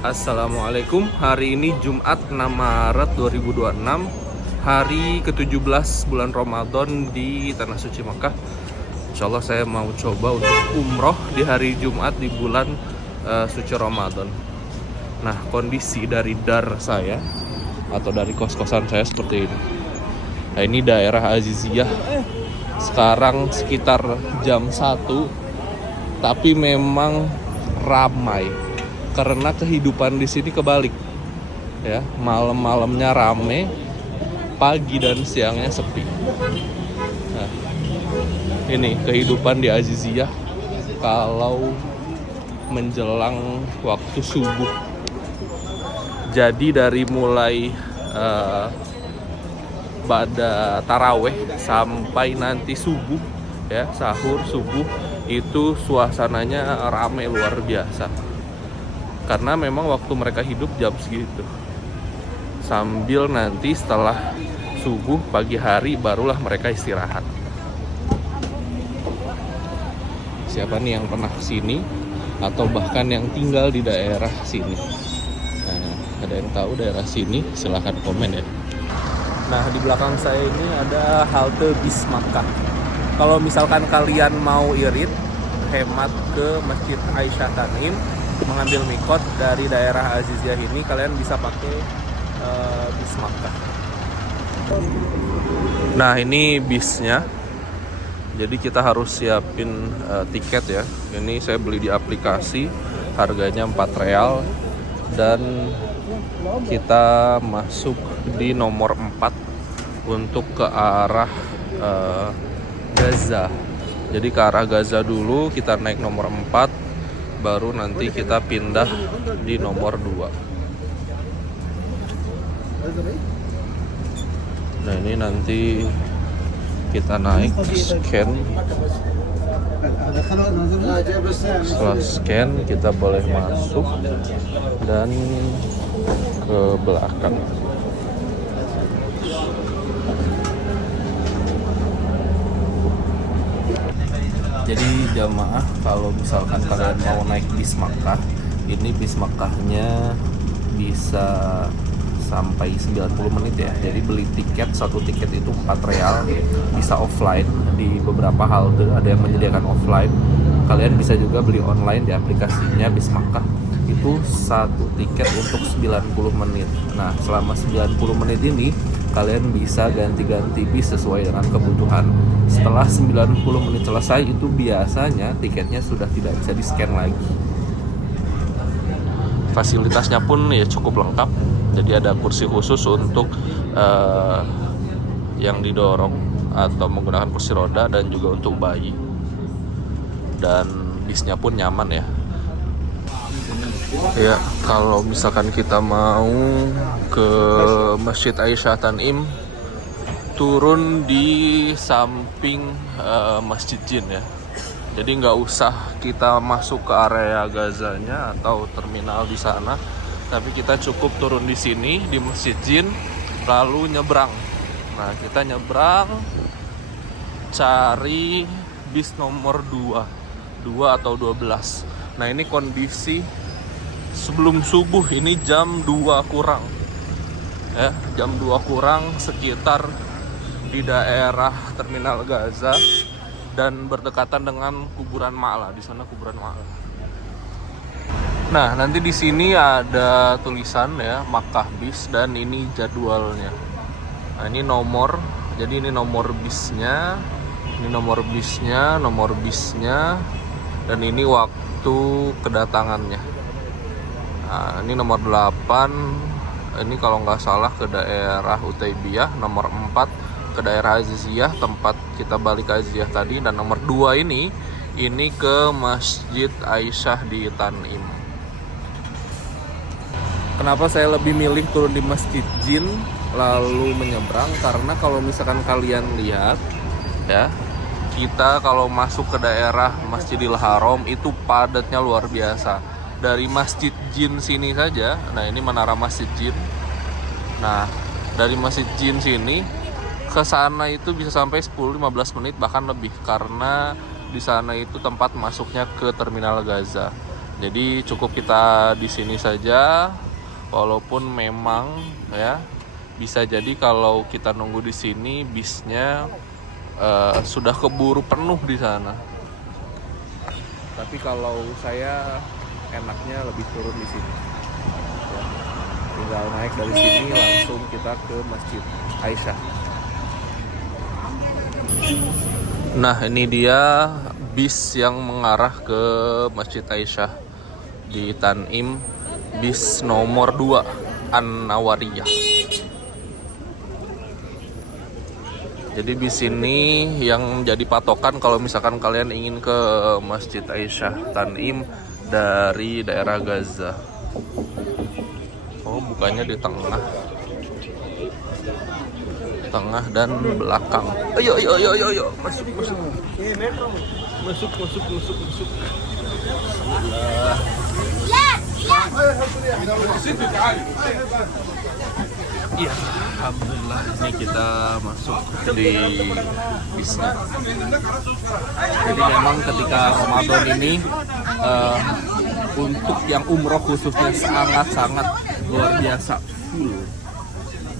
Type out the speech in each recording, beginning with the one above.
Assalamualaikum. Hari ini Jumat 6 Maret 2026, hari ke-17 bulan Ramadan di Tanah Suci Mekah. Insya Allah saya mau coba untuk umroh di hari Jumat di bulan suci Ramadan. Nah, kondisi dari dar saya atau dari kos-kosan saya seperti ini. Nah, ini daerah Aziziyah. Sekarang sekitar jam 1, tapi memang ramai karena kehidupan di sini kebalik. Ya, malam-malamnya rame, pagi dan siangnya sepi. Nah, ini kehidupan di Aziziyah kalau menjelang waktu subuh. Jadi dari mulai pada taraweh sampai nanti subuh, ya sahur subuh, itu suasananya rame luar biasa. Karena memang waktu mereka hidup jam segitu. Sambil nanti setelah subuh pagi hari barulah mereka istirahat. Siapa nih yang pernah kesini atau bahkan yang tinggal di daerah sini? Nah, ada yang tahu daerah sini? Silahkan komen ya. Nah, di belakang saya ini ada halte bis Makkah. Kalau misalkan kalian mau irit, hemat ke Masjid Aisyah Tanim, mengambil mikot dari daerah Aziziyah ini, kalian bisa pakai bis Makkah. Nah, ini bisnya. Jadi kita harus siapin tiket ya. Ini saya beli di aplikasi, harganya 4 real, dan kita masuk di nomor 4 untuk ke arah Gaza. Jadi ke arah Gaza dulu, kita naik nomor 4, baru nanti kita pindah di nomor 2. Nah, ini nanti kita naik, scan. Setelah scan, kita boleh masuk dan ke belakang. Jadi jamaah, kalau misalkan kalian mau naik bis Makkah, ini bis Makkahnya bisa sampai 90 menit ya. Jadi beli tiket, satu tiket itu 4 real, bisa offline di beberapa halte, ada yang menyediakan offline. Kalian bisa juga beli online di aplikasinya bis Makkah. Itu satu tiket untuk 90 menit. Nah, selama 90 menit ini kalian bisa ganti-ganti bis sesuai dengan kebutuhan. Setelah 90 menit selesai, itu biasanya tiketnya sudah tidak bisa di-scan lagi. Fasilitasnya pun ya cukup lengkap. Jadi ada kursi khusus untuk yang didorong atau menggunakan kursi roda, dan juga untuk bayi. Dan bisnya pun nyaman ya. Ya, kalau misalkan kita mau ke Masjid Aisyah Tanim, turun di samping Masjid Jin ya. Jadi nggak usah kita masuk ke area Gazanya atau terminal di sana, tapi kita cukup turun di sini di Masjid Jin, lalu nyebrang. Nah, kita nyebrang, cari bis nomor 2 atau 12. Nah, ini kondisi sebelum subuh, ini jam 2 kurang. Ya, jam 2 kurang, sekitar di daerah terminal Gaza dan berdekatan dengan kuburan Ma'la. Di sana kuburan Ma'la. Nah, nanti di sini ada tulisan ya, Makkah bis, dan ini jadwalnya. Nah, ini nomor, jadi ini nomor bisnya, ini nomor bisnya, nomor bisnya, dan ini waktu kedatangannya. Nah, ini nomor 8, ini kalau nggak salah ke daerah Utaibiyah, nomor 4 ke daerah Aziziyah, tempat kita balik ke Aziziyah tadi, dan nomor 2 ini ke Masjid Aisyah di Tanim. Kenapa saya lebih milih turun di Masjid Jin lalu menyeberang? Karena kalau misalkan kalian lihat ya, kita kalau masuk ke daerah Masjidil Haram itu padatnya luar biasa. Dari Masjid Jin sini saja, nah ini menara Masjid Jin. Nah, dari Masjid Jin sini ke sana itu bisa sampai 10-15 menit bahkan lebih, karena di sana itu tempat masuknya ke terminal Gaza. Jadi cukup kita di sini saja, walaupun memang ya bisa jadi kalau kita nunggu di sini bisnya sudah keburu penuh di sana. Tapi kalau saya enaknya lebih turun di sini. Ya, tinggal naik dari sini langsung kita ke Masjid Aisyah. Nah, ini dia bis yang mengarah ke Masjid Aisyah di Tanim, bis nomor 2 An-Nawariyah. Jadi bis ini yang jadi patokan kalau misalkan kalian ingin ke Masjid Aisyah Tanim dari daerah Gaza. Oh, bukannya di tengah dan belakang. Ayo, masuk. Iya, alhamdulillah ini kita masuk di bisnya. Jadi memang ketika Ramadan ini untuk yang umroh khususnya sangat-sangat luar biasa full.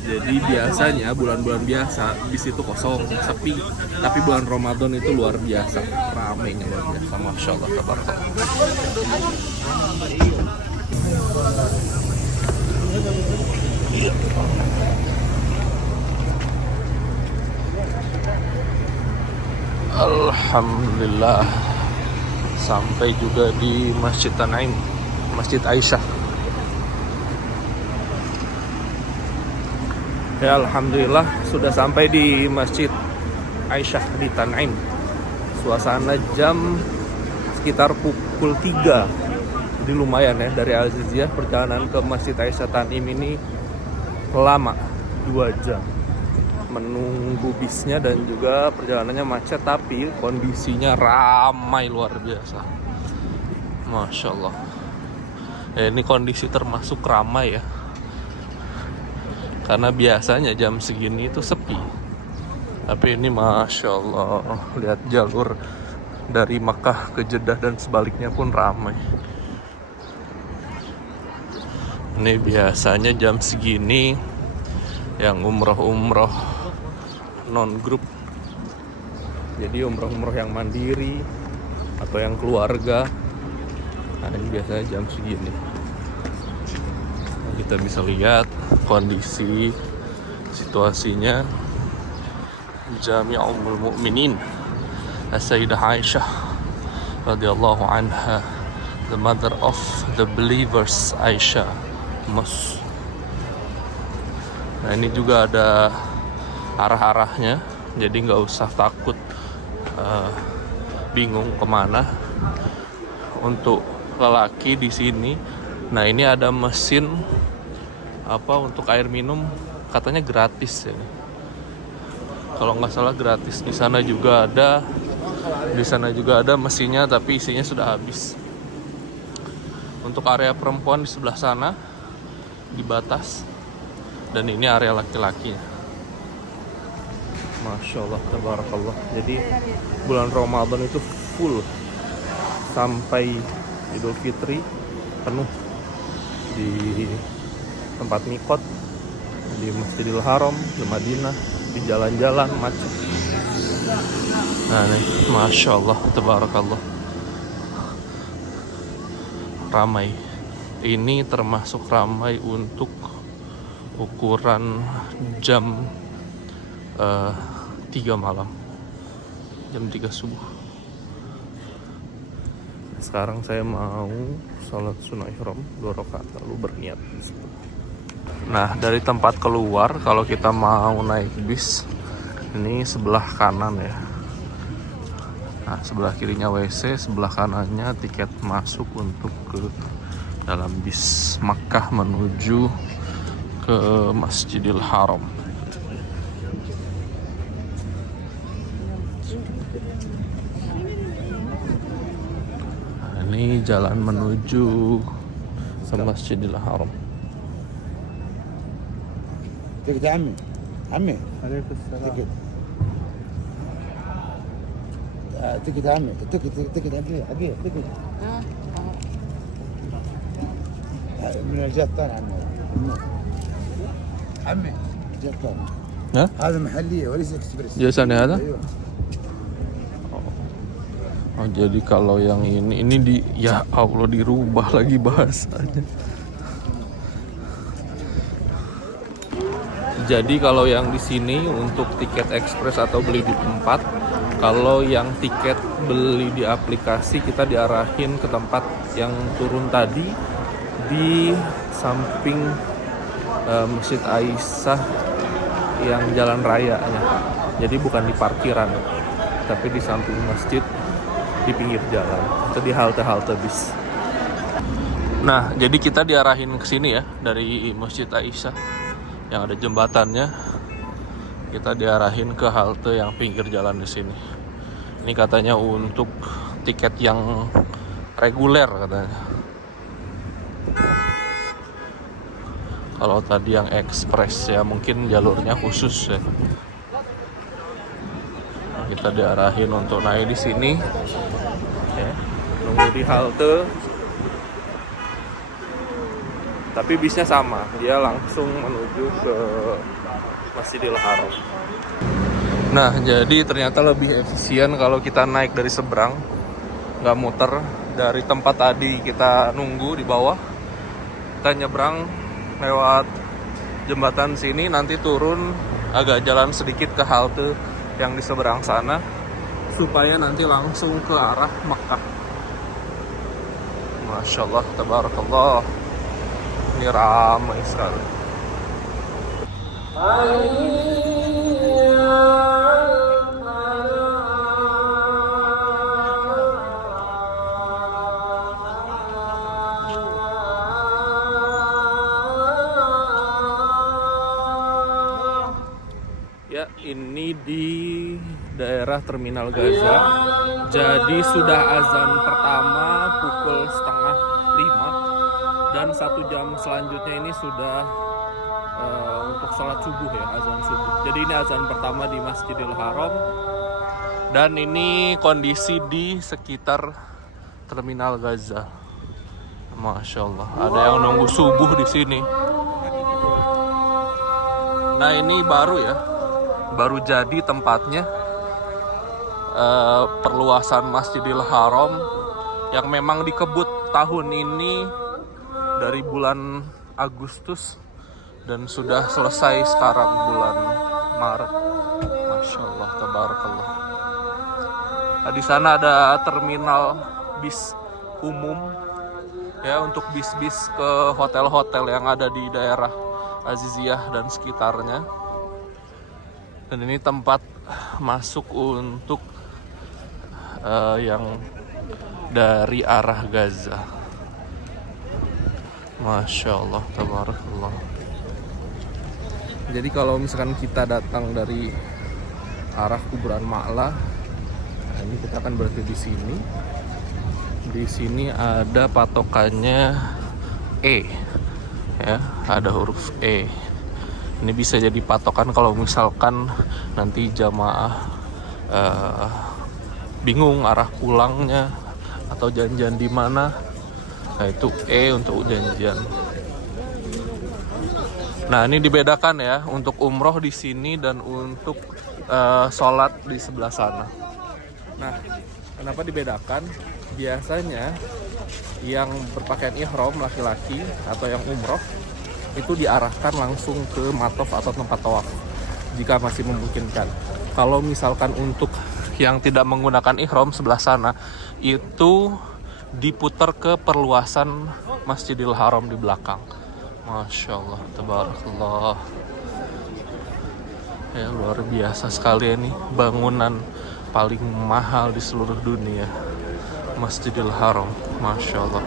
Jadi biasanya bulan-bulan biasa bis itu kosong, sepi. Tapi bulan Ramadan itu luar biasa, ramainya luar biasa. Masya Allah, tabarakallah. Alhamdulillah sampai juga di Masjid Tanim, Masjid Aisyah. Ya, alhamdulillah sudah sampai di Masjid Aisyah di Tanim. Suasana jam sekitar pukul 3. Jadi lumayan ya, dari Al-Aziziyah perjalanan ke Masjid Aisyah Tanim ini lama, 2 jam. Menunggu bisnya dan juga perjalanannya macet, tapi kondisinya ramai luar biasa. Masya Allah. Ya, ini kondisi termasuk ramai ya. Karena biasanya jam segini itu sepi. Tapi ini Masya Allah, lihat jalur dari Makkah ke Jeddah dan sebaliknya pun ramai. Ini biasanya jam segini yang umroh-umroh non-grup. Jadi umroh-umroh yang mandiri atau yang keluarga. Nah, ini biasanya jam segini. Kita bisa lihat kondisi situasinya. Jami' Ummul Mukminin As-Sayyidah Aisyah radhiyallahu anha, the mother of the believers, Aisyah Mosque. Nah, ini juga ada arah-arahnya, jadi nggak usah takut bingung kemana. Untuk lelaki di sini, nah ini ada mesin untuk air minum, katanya gratis ya. Kalau nggak salah gratis. Di sana juga ada mesinnya, tapi isinya sudah habis. Untuk area perempuan di sebelah sana dibatas, dan ini area laki-lakinya. Masya Allah, tabarakallah. Jadi bulan Ramadan itu full sampai Idul Fitri, penuh di tempat mikot, di Masjidil Haram, di Madinah, di jalan-jalan macet. Nah, nih, Masya Allah, tabarakallah, ramai. Ini termasuk ramai untuk ukuran jam 3 malam, jam 3 subuh. Sekarang saya mau sholat sunnah ihram 2 rakaat lalu berniat. Nah, dari tempat keluar kalau kita mau naik bis, ini sebelah kanan ya. Nah, sebelah kirinya WC, sebelah kanannya tiket masuk untuk ke dalam bis Makkah menuju ke Masjidil Haram. Nah, ini jalan menuju ke Masjidil Haram. تكت عمي عليكم السلام. تكت عمي تكت عمي تكت من الجطان عمي. عمي جطان. ها؟ هذا محلية وليس اكسبريس. Biasanya ada? ايوه. Oh, jadi kalau yang ini di ya Allah dirubah lagi bahasanya. Jadi kalau yang di sini untuk tiket ekspres atau beli di tempat, kalau yang tiket beli di aplikasi kita diarahin ke tempat yang turun tadi di samping Masjid Aisyah yang jalan rayanya. Jadi bukan di parkiran, tapi di samping masjid di pinggir jalan atau di halte-halte bis. Nah, jadi kita diarahin ke sini ya dari Masjid Aisyah yang ada jembatannya. Kita diarahin ke halte yang pinggir jalan di sini. Ini katanya untuk tiket yang reguler katanya. Kalau tadi yang ekspres ya mungkin jalurnya khusus ya. Kita diarahin untuk naik di sini. Ya, nunggu di halte. Tapi bisnya sama, dia langsung menuju ke Masjidil Haram. Nah, jadi ternyata lebih efisien kalau kita naik dari seberang, nggak muter dari tempat tadi kita nunggu di bawah. Kita nyebrang lewat jembatan sini, nanti turun agak jalan sedikit ke halte yang di seberang sana, supaya nanti langsung ke arah Mekah. Masya Allah, tabarakallah. Ini ramai sekali. Ya, ini di daerah Terminal Gaza. Jadi sudah azan pertama pukul 4:30 dan 1 jam selanjutnya ini sudah untuk sholat subuh ya, azan subuh. Jadi ini azan pertama di Masjidil Haram. Dan ini kondisi di sekitar Terminal Gaza. Masya Allah, ada yang nunggu subuh di sini. Nah, ini baru ya, baru jadi tempatnya. Perluasan Masjidil Haram yang memang dikebut tahun ini dari bulan Agustus dan sudah selesai sekarang bulan Maret. Masya Allah, tabarakallah. Nah, di sana ada terminal bis umum ya untuk bis-bis ke hotel-hotel yang ada di daerah Aziziyah dan sekitarnya. Dan ini tempat masuk untuk yang dari arah Gaza. Masya Allah, tabarakallah. Jadi kalau misalkan kita datang dari arah kuburan Ma'la, nah ini kita akan berhenti di sini. Di sini ada patokannya E, ya, ada huruf E. Ini bisa jadi patokan kalau misalkan nanti jamaah bingung arah pulangnya atau janjian di mana. Nah, itu E untuk janjian. Nah, ini dibedakan ya untuk umroh di sini dan untuk sholat di sebelah sana. Nah, kenapa dibedakan? Biasanya yang berpakaian ihram laki-laki atau yang umroh itu diarahkan langsung ke matof atau tempat tawaf jika masih memungkinkan. Kalau misalkan untuk yang tidak menggunakan ihram sebelah sana itu diputar ke perluasan Masjidil Haram di belakang. Masya Allah, tabarakallah. Ya, luar biasa sekali ini, bangunan paling mahal di seluruh dunia, Masjidil Haram. Masya Allah.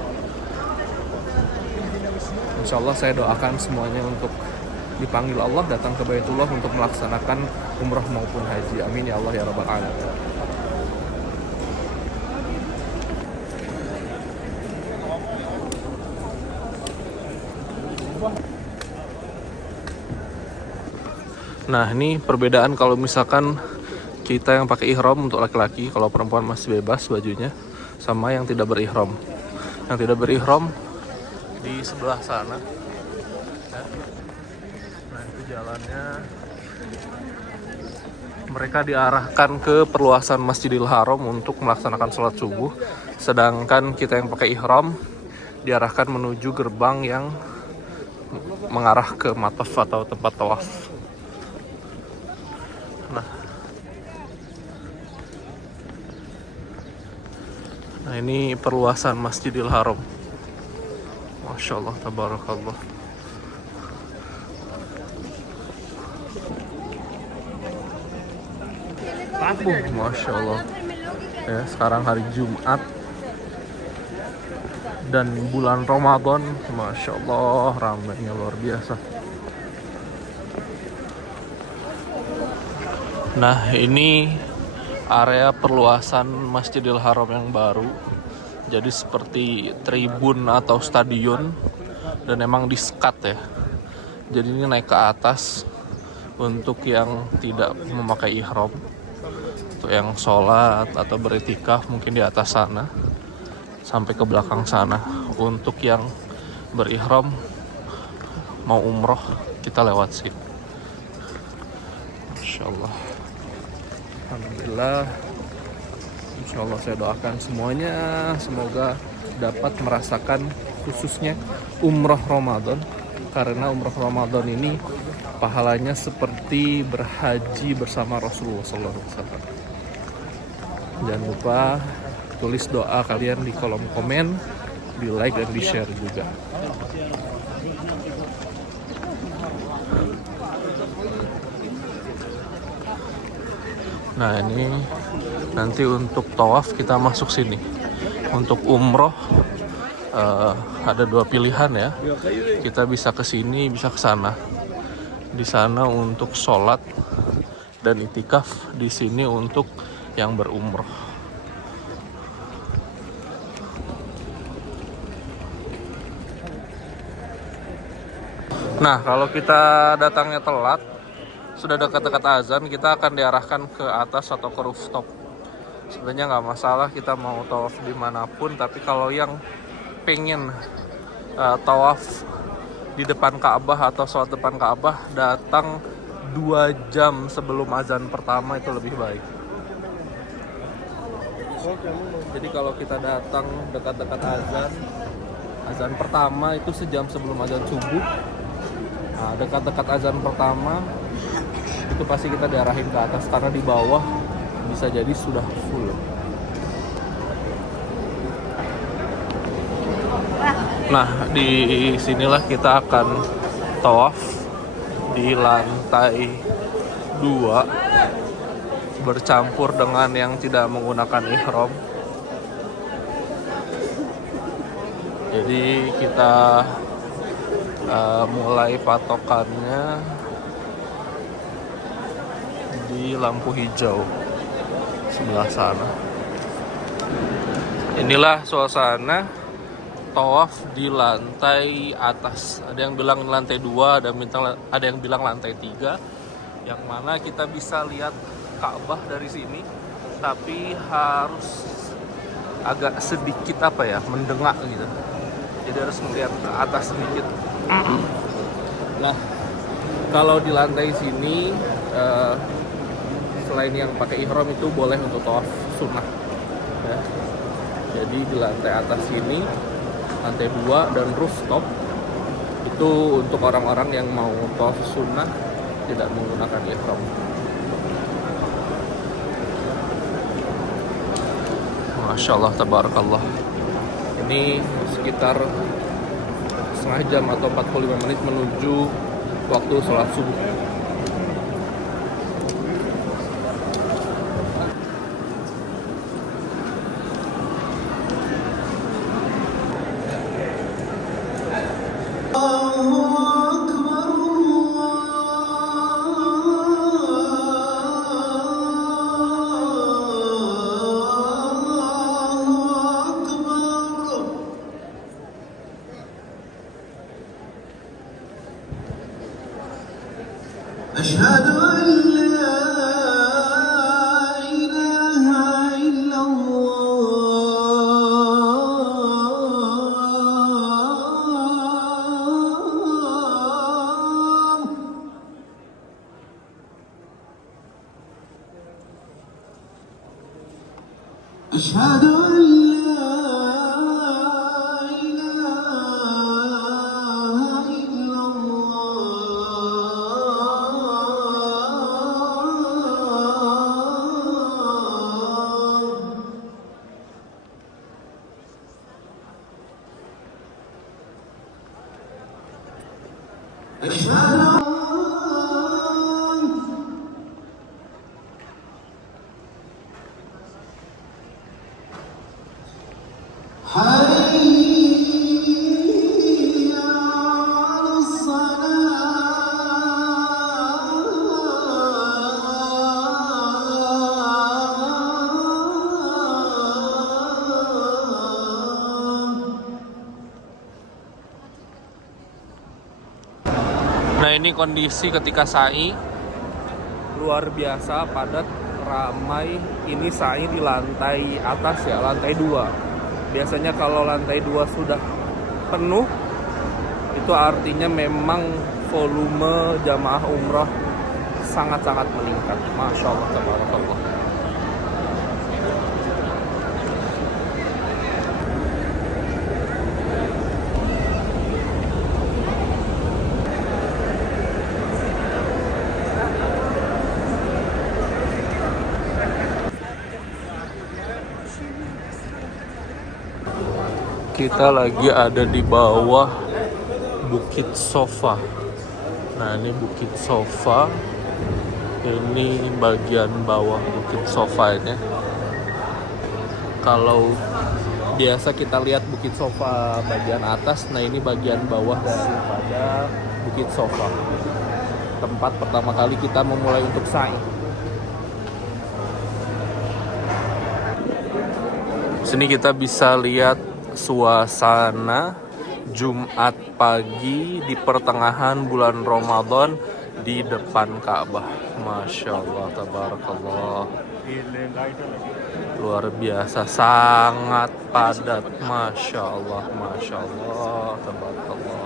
Insya Allah saya doakan semuanya untuk dipanggil Allah datang ke Baitullah untuk melaksanakan umrah maupun haji. Amin ya Allah ya Rabbal Alamin. Nah, ini perbedaan kalau misalkan kita yang pakai ihram untuk laki-laki, kalau perempuan masih bebas bajunya, sama yang tidak berihram. Yang tidak berihram di sebelah sana. Ya. Nah itu jalannya. Mereka diarahkan ke perluasan Masjidil Haram untuk melaksanakan sholat subuh. Sedangkan kita yang pakai ihram diarahkan menuju gerbang yang mengarah ke mataf atau tempat tawaf. Nah ini perluasan Masjidil Haram. Masya Allah, tabarakallah. Masya Allah. Ya, sekarang hari Jumat dan bulan Ramadan. Masya Allah, ramainya luar biasa. Nah ini area perluasan Masjidil Haram yang baru. Jadi seperti tribun atau stadion. Dan emang di-skat ya. Jadi ini naik ke atas untuk yang tidak memakai ihram. Untuk yang sholat atau beriktikaf mungkin di atas sana sampai ke belakang sana. Untuk yang berihram mau umroh kita lewat sini. Masya Allah. Alhamdulillah. Insya Allah saya doakan semuanya semoga dapat merasakan khususnya umroh Ramadan, karena umroh Ramadan ini pahalanya seperti berhaji bersama Rasulullah SAW. Jangan lupa tulis doa kalian di kolom komen, di like dan di share juga. Nah ini nanti untuk tawaf kita masuk sini. Untuk umroh ada dua pilihan ya. Kita bisa ke sini, bisa ke sana. Di sana untuk sholat dan itikaf, di sini untuk yang berumroh. Nah kalau kita datangnya telat, sudah dekat-dekat azan, kita akan diarahkan ke atas atau ke rooftop. Sebenarnya nggak masalah kita mau tawaf dimanapun, tapi kalau yang pengen tawaf di depan Ka'bah atau sholat depan Ka'bah, datang 2 jam sebelum azan pertama itu lebih baik. Jadi kalau kita datang dekat-dekat azan pertama itu sejam sebelum azan subuh. Nah, dekat-dekat azan pertama itu pasti kita diarahin ke atas, karena di bawah bisa jadi sudah full. Nah, di sinilah kita akan tawaf di lantai 2 bercampur dengan yang tidak menggunakan ihram. Jadi kita mulai patokannya di lampu hijau sebelah sana. Inilah suasana tawaf di lantai atas. Ada yang bilang lantai 2, ada yang bilang lantai 3, yang mana kita bisa lihat Ka'bah dari sini, tapi harus agak sedikit mendengak gitu. Jadi harus melihat ke atas sedikit. Nah, kalau di lantai sini selain yang pakai ihram itu boleh untuk tawaf sunnah ya. Jadi di lantai atas sini, lantai 2 dan rooftop itu untuk orang-orang yang mau tawaf sunnah tidak menggunakan ihram. Masya Allah, tabarakallah. Ini sekitar setengah jam atau 45 menit menuju waktu sholat subuh. أشهد أن لا إله إلا أشهد أن لا إله إلا الله أشهد حي على الصلاة. Nah, ini kondisi ketika sa'i luar biasa padat, ramai. Ini sa'i di lantai atas ya, lantai 2. Biasanya kalau lantai 2 sudah penuh, itu artinya memang volume jamaah umroh sangat-sangat meningkat. Masya Allah, tabarakallah. Kita lagi ada di bawah Bukit Sofa. Nah, ini Bukit Sofa. Ini bagian bawah Bukit Sofa ini. Kalau biasa kita lihat Bukit Sofa bagian atas, nah ini bagian bawah daripada Bukit Sofa. Tempat pertama kali kita memulai untuk sa'i. Sini kita bisa lihat suasana Jumat pagi di pertengahan bulan Ramadan di depan Ka'bah. Masya Allah, tabarakallah. Luar biasa, sangat padat. Masya Allah, tabarakallah.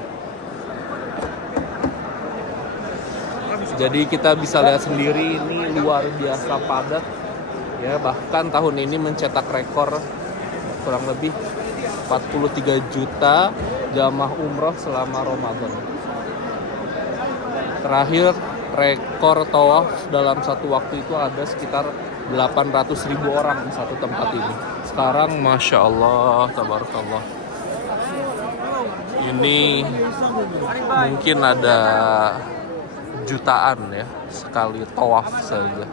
Jadi kita bisa lihat sendiri ini luar biasa padat. Ya, bahkan tahun ini mencetak rekor kurang lebih 43 juta jamaah umroh selama Ramadan. Terakhir rekor tawaf dalam satu waktu itu ada sekitar 800.000 orang di satu tempat ini. Sekarang Masya Allah, tabarakallah. Ini mungkin ada jutaan ya sekali tawaf saja.